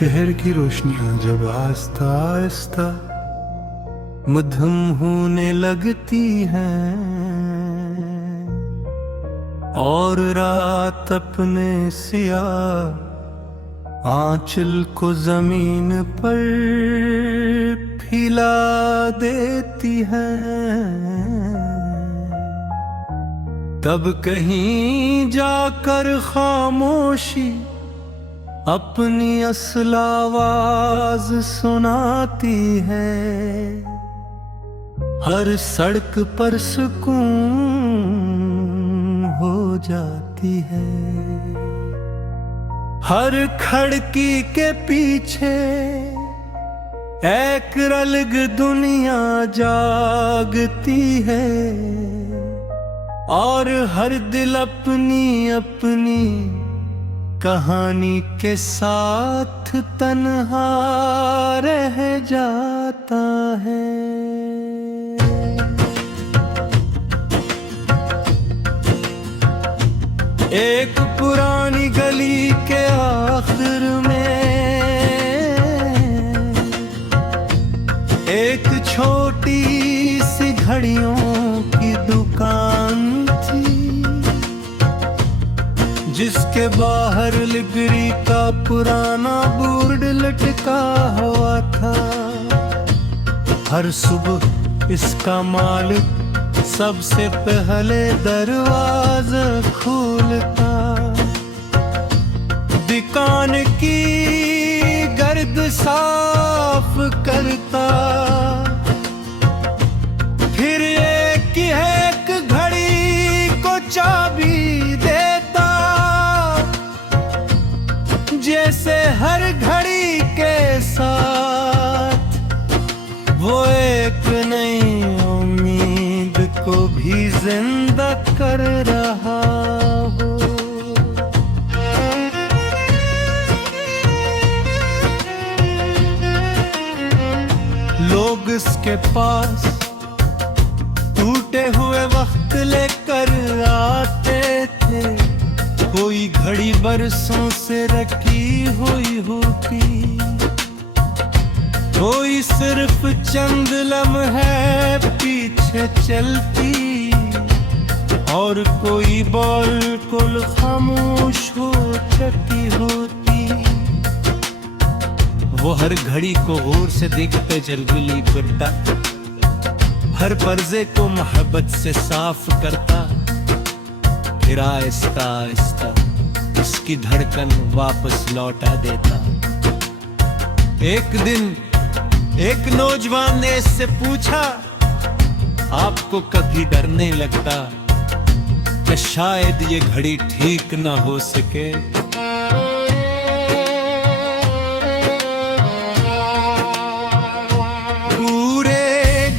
शहर की रोशनियां जब आस्ता आस्ता मध्यम होने लगती हैं और रात अपने सियाह आंचल को जमीन पर फैला देती है, तब कहीं जाकर खामोशी अपनी असल आवाज सुनाती है। हर सड़क पर सुकून हो जाती है, हर खिड़की के पीछे एक अलग दुनिया जागती है और हर दिल अपनी अपनी कहानी के साथ तन्हा रह जाता है। एक पुरानी गली के आखिर में एक छोटी सी घड़ियों की दुकान थी, जिसके बाहर लिबरी का पुराना बोर्ड लटका हुआ था। हर सुबह इसका मालिक सबसे पहले दरवाजा खोलता, दुकान की गर्द साफ करता, फिर एक घड़ी को चाबी देता, जैसे हर घड़ी के साथ वो एक नई उम्मीद को भी जिंदा कर रहा हो। लोग इसके पास टूटे हुए वक्त लेकर आते थे, कोई घड़ी बरसों से रखी हुई होती, कोई सिर्फ चंद लम्हे पीछे चलती और कोई बिल्कुल खामोश हो चुकी होती। वो हर घड़ी को गौर से देखते जलगली फिरता, हर पर्दे को मोहब्बत से साफ करता, फिर आहिस्ता आहिस्ता उसकी धड़कन वापस लौटा देता। एक दिन एक नौजवान ने इससे पूछा, आपको कभी डर नहीं लगता कि शायद ये घड़ी ठीक ना हो सके? पूरे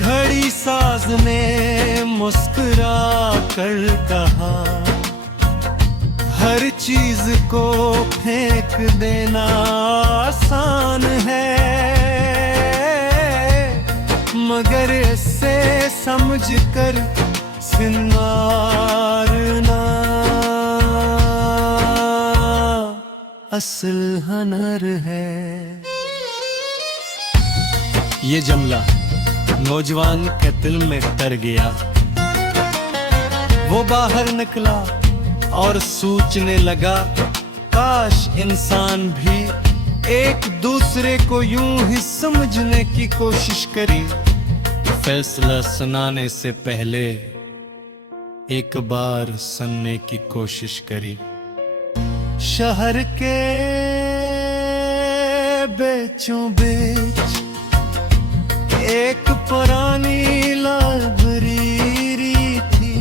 घड़ी साज ने मुस्कुरा कर कहा, हर चीज को फेंक देना आसान है, मगर इससे समझ कर सिंगारना असल हुनर है। ये जुमला नौजवान के दिल में उतर गया। वो बाहर निकला और सोचने लगा, काश इंसान भी एक दूसरे को यूं ही समझने की कोशिश करे। फैसला सुनाने से पहले एक बार सुनने की कोशिश करी। शहर के बीचों बीच एक पुरानी लाइब्रेरी थी,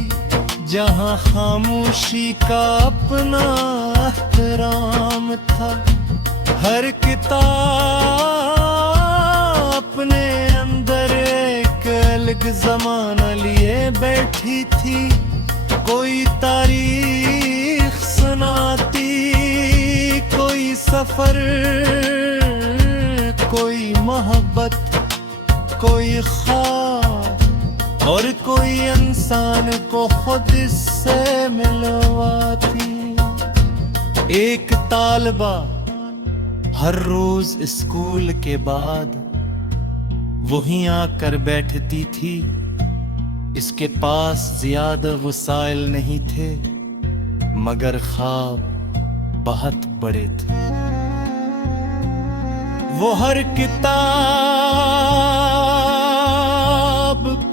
जहां खामोशी का अपना एहतराम था। हर किताब अपने अंदर एक अलग ज़माना लिए बैठी थी, कोई तारीख सुनाती, कोई सफर, कोई मोहब्बत, कोई ख्वाब और कोई इंसान को खुद से मिलवाती। एक तालबा हर रोज स्कूल के बाद वहीं आकर बैठती थी। इसके पास ज्यादा वसाइल नहीं थे, मगर ख्वाब बहुत बड़े थे। वो हर किताब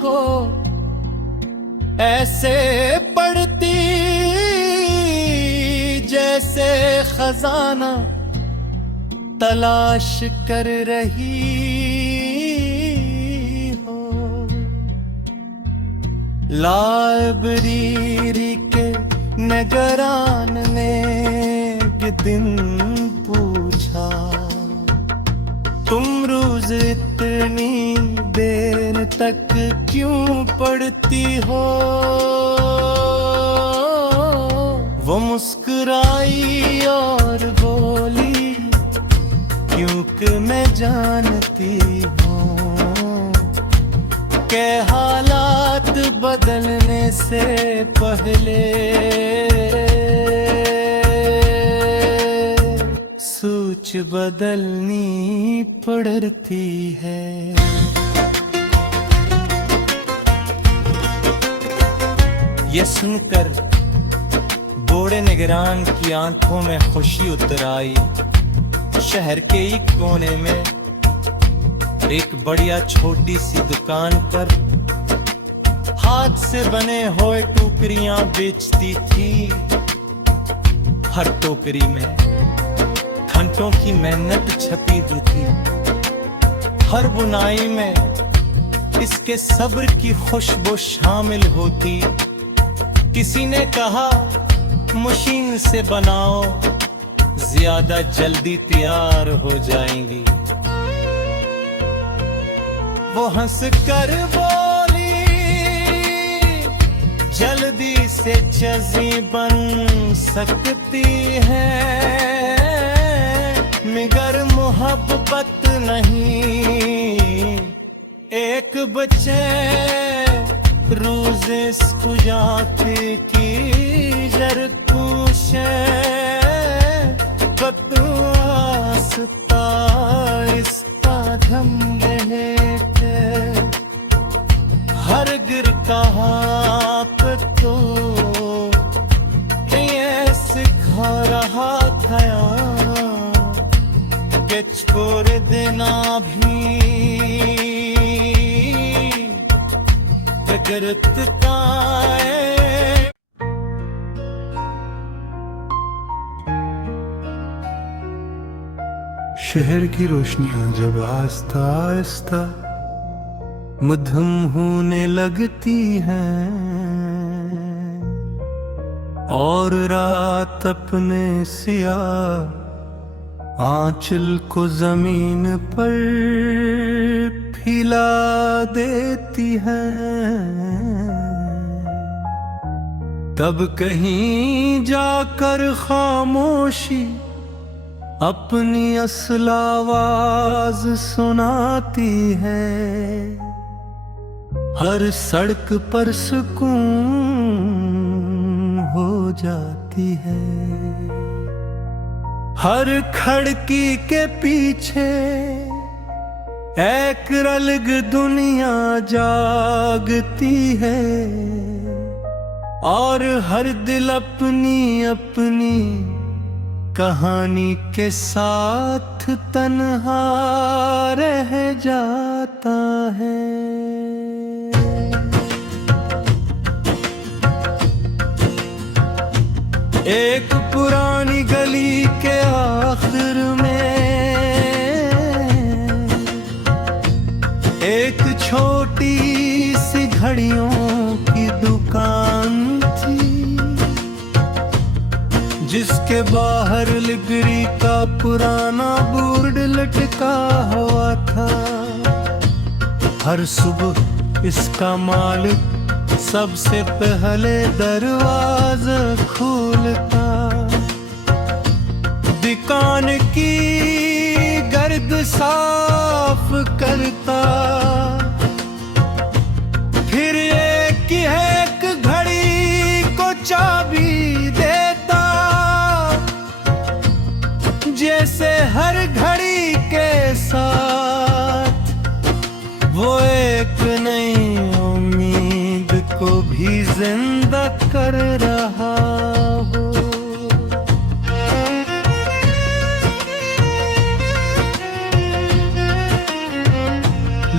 को ऐसे पढ़ती जैसे खजाना तलाश कर रही हो। लाइब्रेरी के निगरान ने एक दिन पूछा, तुम रोज इतनी देर तक क्यों पढ़ती हो? वो मुस्कुराई और बोली, क्योंकि मैं जानती हूँ के हालात बदलने से पहले सोच बदलनी पड़ती है। ये सुनकर बूढ़े निगरान की आंखों में खुशी उतर आई। शहर के एक कोने में एक बढ़िया छोटी सी दुकान पर हाथ से बने हुए टोकरियां बेचती थी। हर टोकरी में घंटों की मेहनत छपी हुई थी। हर बुनाई में इसके सब्र की खुशबू शामिल होती। किसी ने कहा, मशीन से बनाओ, ज्यादा जल्दी तैयार हो जाएंगी। वो हंस कर बोली, जल्दी से चीजें बन सकती है, मगर मोहब्बत नहीं। एक बच्चे रोज स्कूल जाते की जरकूशे बतवास्ता इसका धम रहे थे। हर गिर कहा तो ये सिखा रहा था कि छोड़ देना भी गलत का है। शहर की रोशनियां जब आहिस्ता आहिस्ता मध्यम होने लगती हैं और रात अपने सियाह आंचल को जमीन पर फैला देती है, तब कहीं जाकर खामोशी अपनी असल आवाज सुनाती है। हर सड़क पर सुकून हो जाती है। हर खिड़की के पीछे एक अलग दुनिया जागती है और हर दिल अपनी अपनी कहानी के साथ तन्हा रह जाता है। एक पुरानी गली के आखिर में एक छोटी सी घड़ियों की दुकान थी, जिसके बाहर लिगरी का पुराना बोर्ड लटका हुआ था। हर सुबह इसका मालिक सबसे पहले दरवाजा खोलता, दुकान की गर्द साफ करता, फिर एक एक घड़ी को चाबी देता, जैसे हर घर कर रहा हो।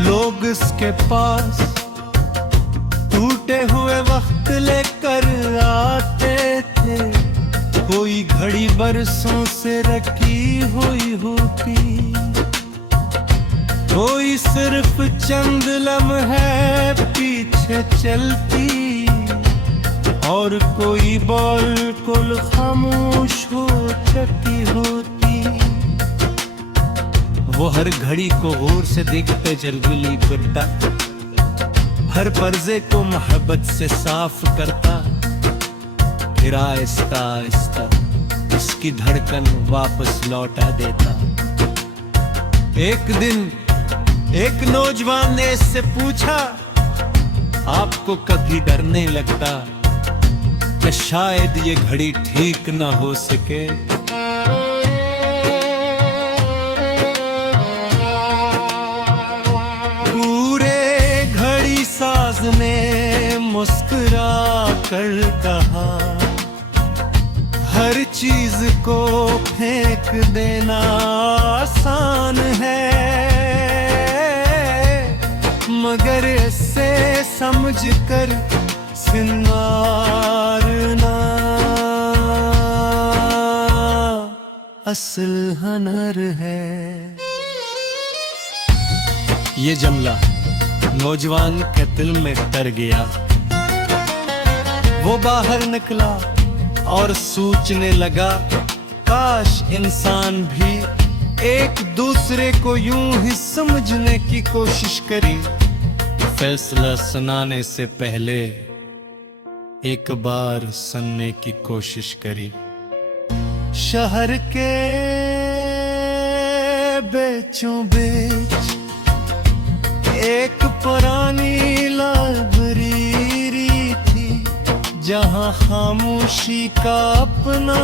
लोग इसके पास टूटे हुए वक्त लेकर आते थे, कोई घड़ी बरसों से रखी हुई होती, कोई सिर्फ चंद लम्हे पीछे चलती, और कोई बिल्कुल खामोश हो चुकी होती। वो हर घड़ी को गौर से देखते चलगुली फिरता, हर पर्दे को मोहब्बत से साफ करता, फिर आहिस्ता आहिस्ता उसकी धड़कन वापस लौटा देता। एक दिन एक नौजवान ने इससे पूछा, आपको कभी डर नहीं लगता कि शायद ये घड़ी ठीक ना हो सके? पूरे घड़ी साज ने मुस्कुरा कर कहा, हर चीज को फेंक देना आसान है, मगर इससे समझ कर सिंगारना असल हुनर है। ये जुमला नौजवान के दिल में तर गया। वो बाहर निकला और सोचने लगा, काश इंसान भी एक दूसरे को यूं ही समझने की कोशिश करे। फैसला सुनाने से पहले एक बार सुनने की कोशिश करी। शहर के बीचों बीच एक पुरानी लाइब्रेरी थी, जहां खामोशी का अपना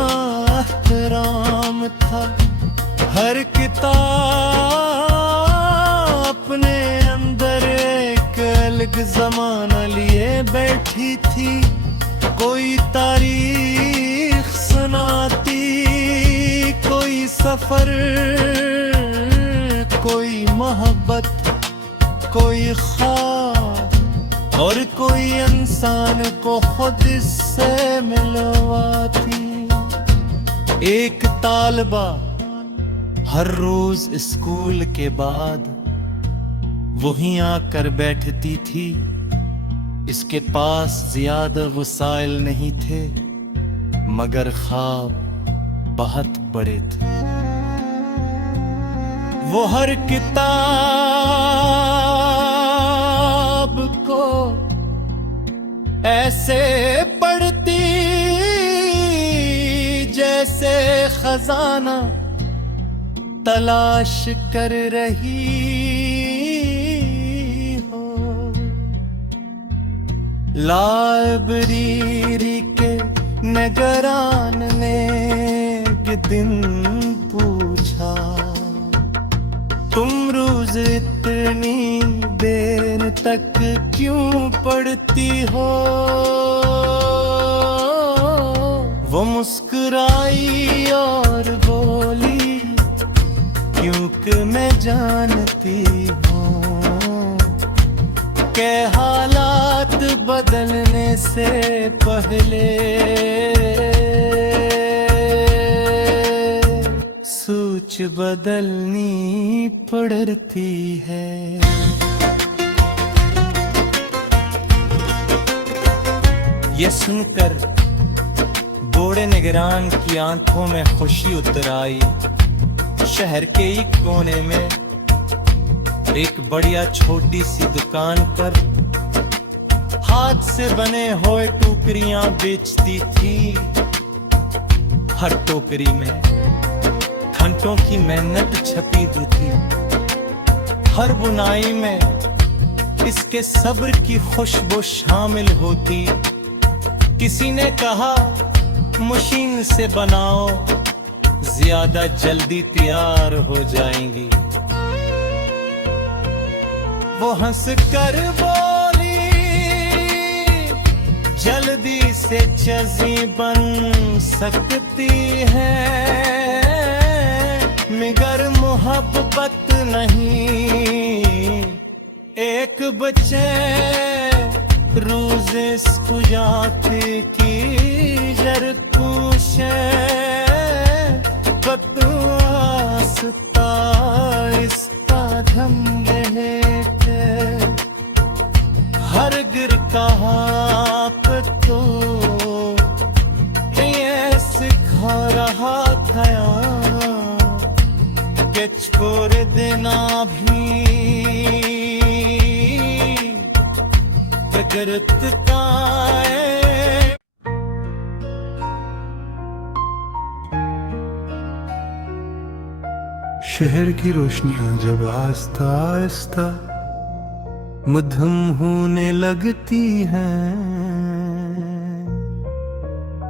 एहतराम था। हर किताब अपने अंदर एक अलग जमाना लिए बैठी थी, कोई तारीख सुनाती, कोई सफर, कोई मोहब्बत, कोई ख्वाब, और कोई इंसान को खुद से मिलवाती। एक तालिबा हर रोज स्कूल के बाद वहीं आकर बैठती थी। इसके पास ज्यादा वसाइल नहीं थे, मगर ख्वाब बहुत बड़े थे। वो हर किताब को ऐसे पढ़ती जैसे खजाना तलाश कर रही हो। लाइब्रेरी के निगरान ने एक दिन पूछा, तुम रोज इतनी देर तक क्यों पढ़ती हो? वो मुस्कुराई और बोली, क्योंकि मैं जानती हूँ कि हालात बदलने से पहले सोच बदलनी पड़ती है। ये सुनकर बूढ़े निगरान की आंखों में खुशी उतर आई। शहर के एक कोने में एक बढ़िया छोटी सी दुकान पर हाथ से बने हुए टोकरियां बेचती थी। हर टोकरी में घंटों की मेहनत छपी हुई थी। हर बुनाई में इसके सब्र की खुशबू शामिल होती। किसी ने कहा, मशीन से बनाओ, ज्यादा जल्दी तैयार हो जाएंगी। वो हंस कर बोली, जल्दी से चजी बन सकती है, मगर मोहब्बत नहीं। एक बच्चे रोज़े स्कुजाते की जर कुशे बतवास्ता इसका धम के हर गिर कहा तो ये सिखा रहा था कि छोड़ देना भी फिक्रत का है। शहर की रोशनियां जब आस्ता आस्ता मध्यम होने लगती हैं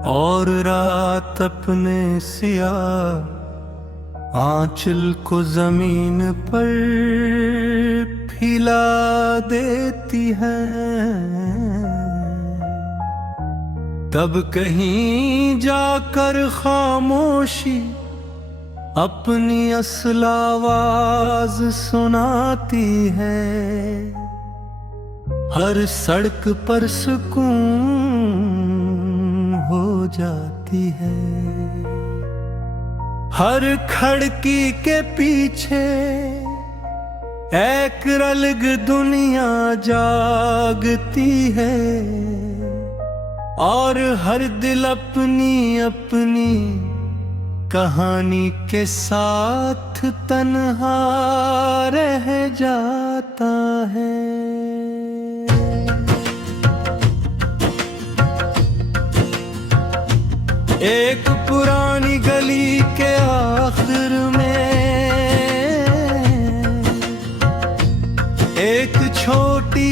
और रात अपने सियाह आंचल को जमीन पर फैला देती है, तब कहीं जाकर खामोशी अपनी असल आवाज सुनाती है। हर सड़क पर सुकून हो जाती है, हर खिड़की के पीछे एक अलग दुनिया जागती है और हर दिल अपनी अपनी कहानी के साथ तन्हा रह जाता है। एक पुरानी गली के आखिर में एक छोटी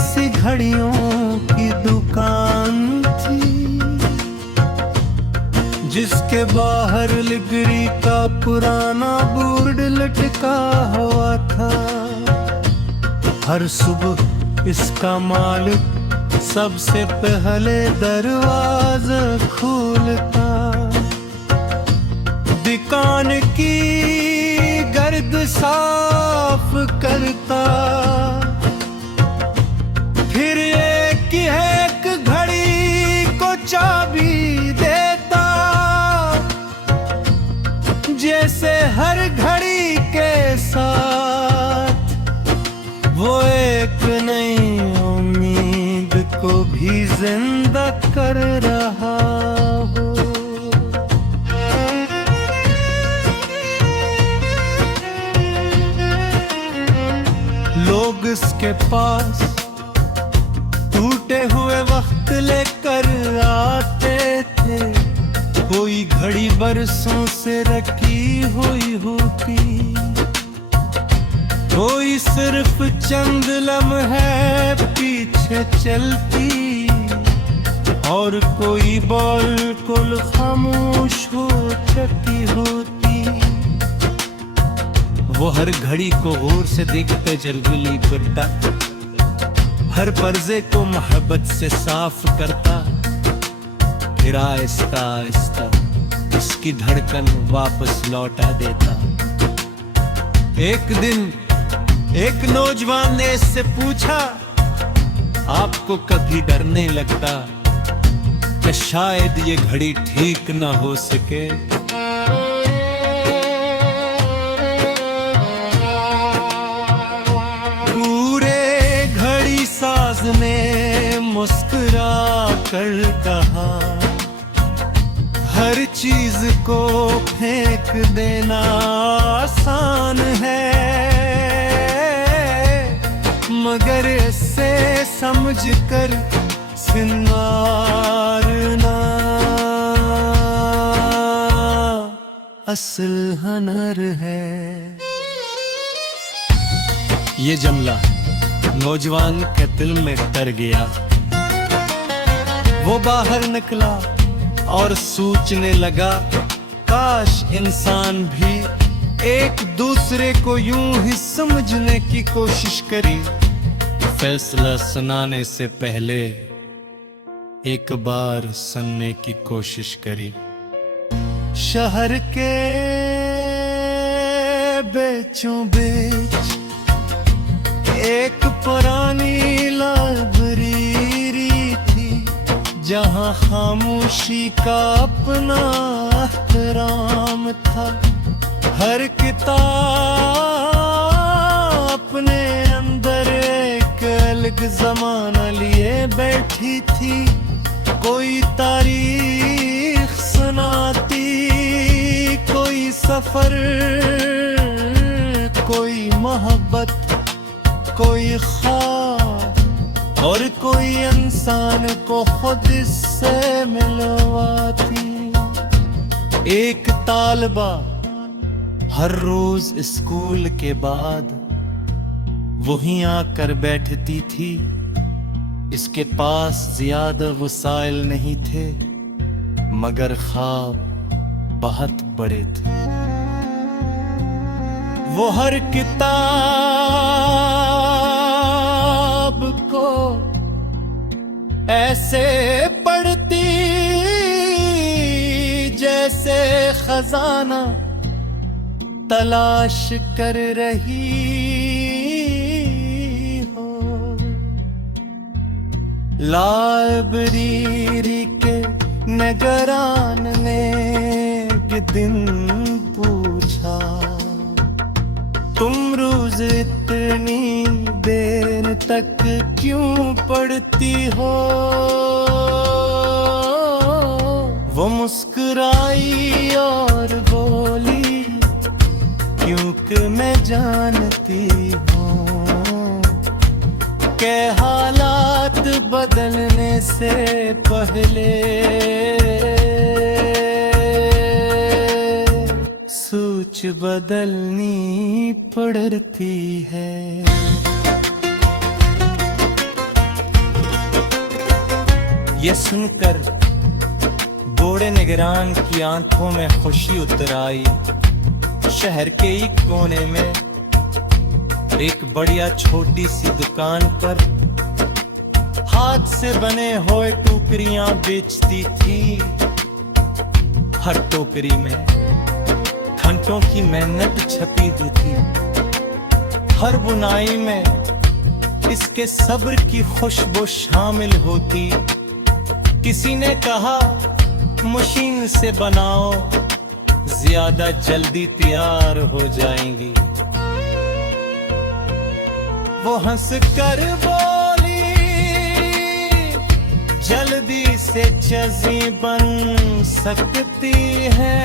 सी घड़ियों की दुकान थी, जिसके बाहर लिगरी का पुराना बोर्ड लटका हुआ था। हर सुबह इसका मालिक सबसे पहले दरवाजा खोलता, दुकान की गर्द साफ करता, फिर एक एक घड़ी को चाबी देता, जैसे हर घड़ी के साथ वो एक नई उम्मीद को भी जिंदा कर रहा हो। लोग इसके पास टूटे हुए वक्त लेकर आते थे, कोई घड़ी बरसों से रखी हुई होती, कोई सिर्फ चंद लम्हे पीछे चलती और कोई बिल्कुल खामोश हो चुकी होती। वो हर घड़ी को गौर से देखते जलगुली करता, हर पर्दे को मोहब्बत से साफ करता, फिर आहिस्ता आहिस्ता उसकी धड़कन वापस लौटा देता। एक दिन एक नौजवान ने इससे पूछा, आपको कभी डर नहीं लगता कि शायद ये घड़ी ठीक ना हो सके? पूरे घड़ी साज ने मुस्कुरा कर कहा, हर चीज को फेंक देना आसान है, मगर इससे समझ कर सिंगारना असल हुनर है। ये जुमला नौजवान के दिल में तर गया। वो बाहर निकला और सोचने लगा, काश इंसान भी एक दूसरे को यूं ही समझने की कोशिश करे, फैसला सुनाने से पहले एक बार सुनने की कोशिश करी। शहर के बेचों बीच एक पुरानी लाइब्रेरी थी, जहां खामोशी का अपना एहतराम था। हर किताब अपने अंदर एक अलग जमाना लिए बैठी थी। कोई तारीख सुनाती, कोई सफर, कोई मोहब्बत, कोई ख्वाब और कोई इंसान को खुद से मिलवाती। एक तालिबा हर रोज स्कूल के बाद वहीं आकर बैठती थी। इसके पास ज्यादा वसाइल नहीं थे, मगर ख्वाब बहुत बड़े थे। वो हर किताब को ऐसे पढ़ती जैसे खजाना तलाश कर रही हो। लाइब्रेरी के निगरान ने एक दिन पूछा, तुम रोज इतनी देर तक क्यों पढ़ती हो? वो मुस्कुराई और बोली, क्योंकि मैं जानती हूँ के हालात बदलने से पहले सोच बदलनी पड़ती है। ये सुनकर बूढ़े निगरान की आंखों में खुशी उतर आई। शहर के एक कोने में एक बढ़िया छोटी सी दुकान पर हाथ से बने हुए टोकरियां बेचती थी। हर टोकरी में घंटों की मेहनत छपी दी थी। हर बुनाई में इसके सब्र की खुशबू शामिल होती। किसी ने कहा, मशीन से बनाओ, ज्यादा जल्दी तैयार हो जाएंगी। वो हंस कर बोली, जल्दी से चीजें बन सकती है,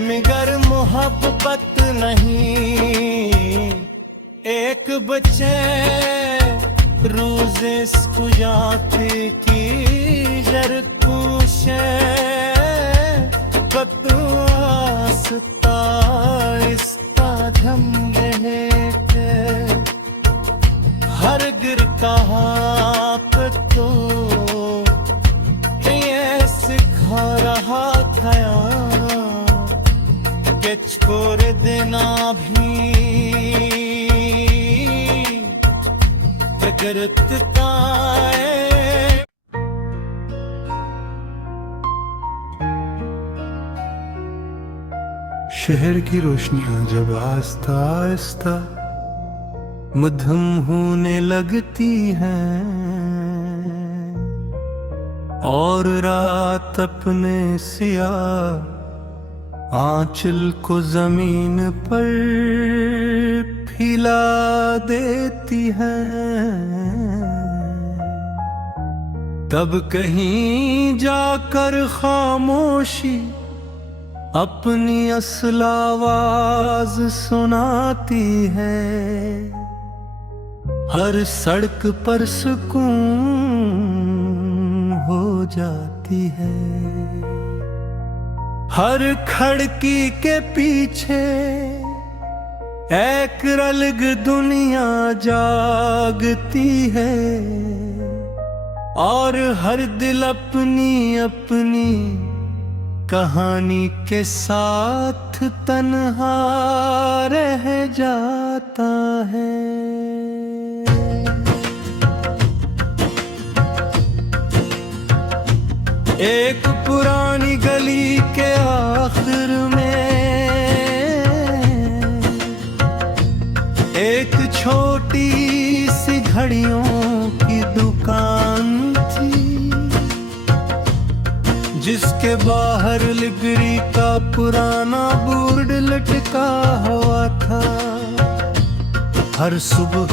मगर मोहब्बत नहीं। एक बच्चे रोज इसको जाते की जर कुशे इसका धम रहे के हर गिर कहाँ पे तो ये सिखा रहा था कि छोड़ देना भी फिक्रत का है। शहर की रोशनियां जब आस्ता आस्ता मध्यम होने लगती हैं और रात अपने सियाह आंचल को जमीन पर फैला देती है, तब कहीं जाकर खामोशी अपनी असल आवाज सुनाती है। हर सड़क पर सुकून हो जाती है, हर खिड़की के पीछे एक अलग दुनिया जागती है और हर दिल अपनी अपनी कहानी के साथ तन्हा रह जाता है। एक पुरानी गली के आखिर में एक छोटी सी घड़ियों की दुकान थी, जिसके बाहर लिगरी का पुराना बोर्ड लटका हुआ था। हर सुबह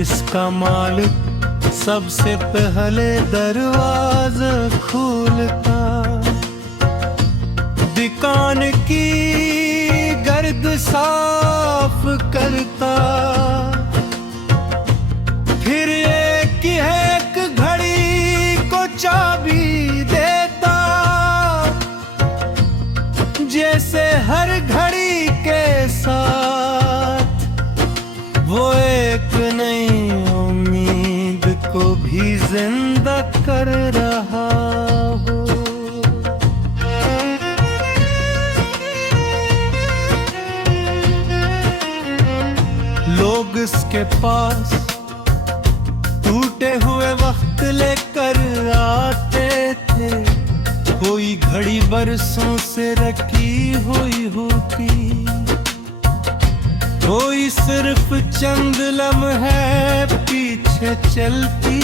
इसका मालिक सबसे पहले दरवाजा खोलता, दुकान की गर्द साफ करता, फिर एक घड़ी को चाबी देता, जैसे हर घड़ी के साथ वो एक नई उम्मीद को भी जिंदा कर रहा हो। लोग इसके पास टूटे हुए वक्त लेकर आते थे, कोई घड़ी बरसों से रखी हुई होती, कोई सिर्फ चंद लम्हे पीछे चलती,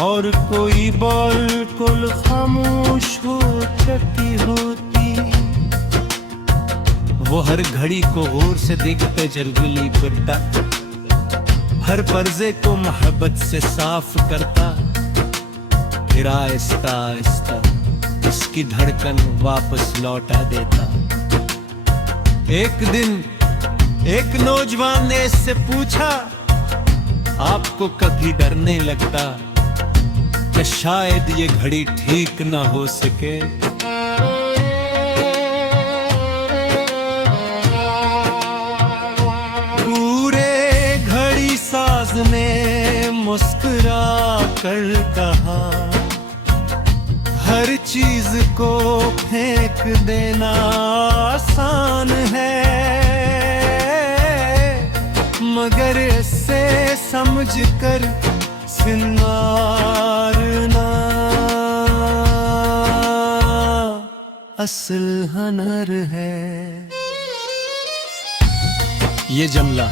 और कोई बिल्कुल खामोश हो चुकी होती। वो हर घड़ी को गौर से देखते जलगली फिरता, हर पर्दे को मोहब्बत से साफ करता, फिर आहिस्ता आहिस्ता उसकी धड़कन वापस लौटा देता। एक दिन एक नौजवान ने इससे पूछा, आपको कभी डर नहीं लगता कि शायद ये घड़ी ठीक ना हो सके? पूरे घड़ी साज ने मुस्कुरा कर कहा, हर चीज को फेंक देना आसान है, मगर इससे समझ कर सिंगारना असल हुनर है। ये जुमला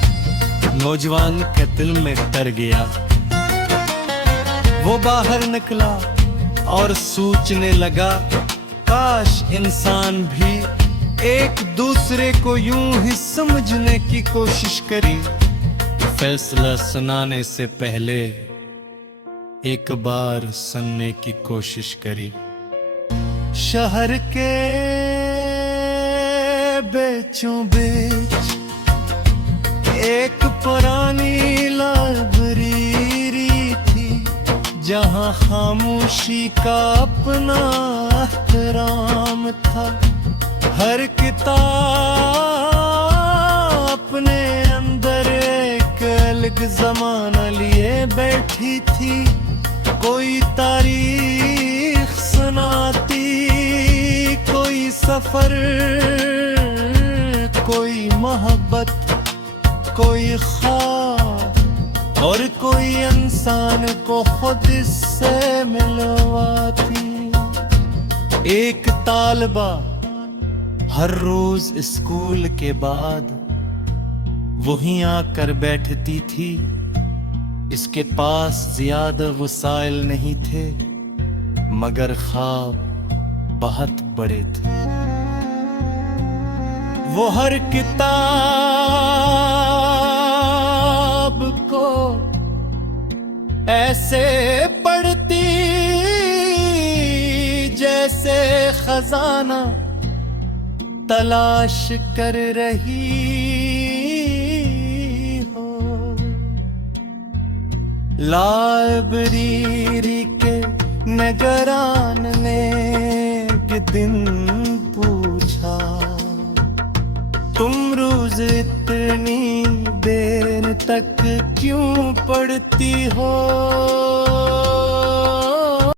नौजवान के दिल में डर गया। वो बाहर निकला और सोचने लगा, काश इंसान भी एक दूसरे को यूं ही समझने की कोशिश करे। फैसला सुनाने से पहले एक बार सुनने की कोशिश करी। शहर के बीचों बीच एक पुरानी लाइब्रेरी थी, जहां खामोशी का अपना एहतराम था। हर किताब अपने अंदर एक अलग जमाना लिए बैठी थी। कोई तारीख सुनाती, कोई सफर, कोई मोहब्बत, कोई ख्वाब, और कोई इंसान को खुद से मिलवाती। एक तालिबा हर रोज स्कूल के बाद वहीं आकर बैठती थी। इसके पास ज्यादा वसाइल नहीं थे, मगर ख्वाब बहुत बड़े थे। वो हर किताब को ऐसे पढ़ती जैसे खजाना तलाश कर रही हो। लाइब्रेरी के निगरान ने एक दिन पूछा, तुम रोज इतनी देर तक क्यों पढ़ती हो?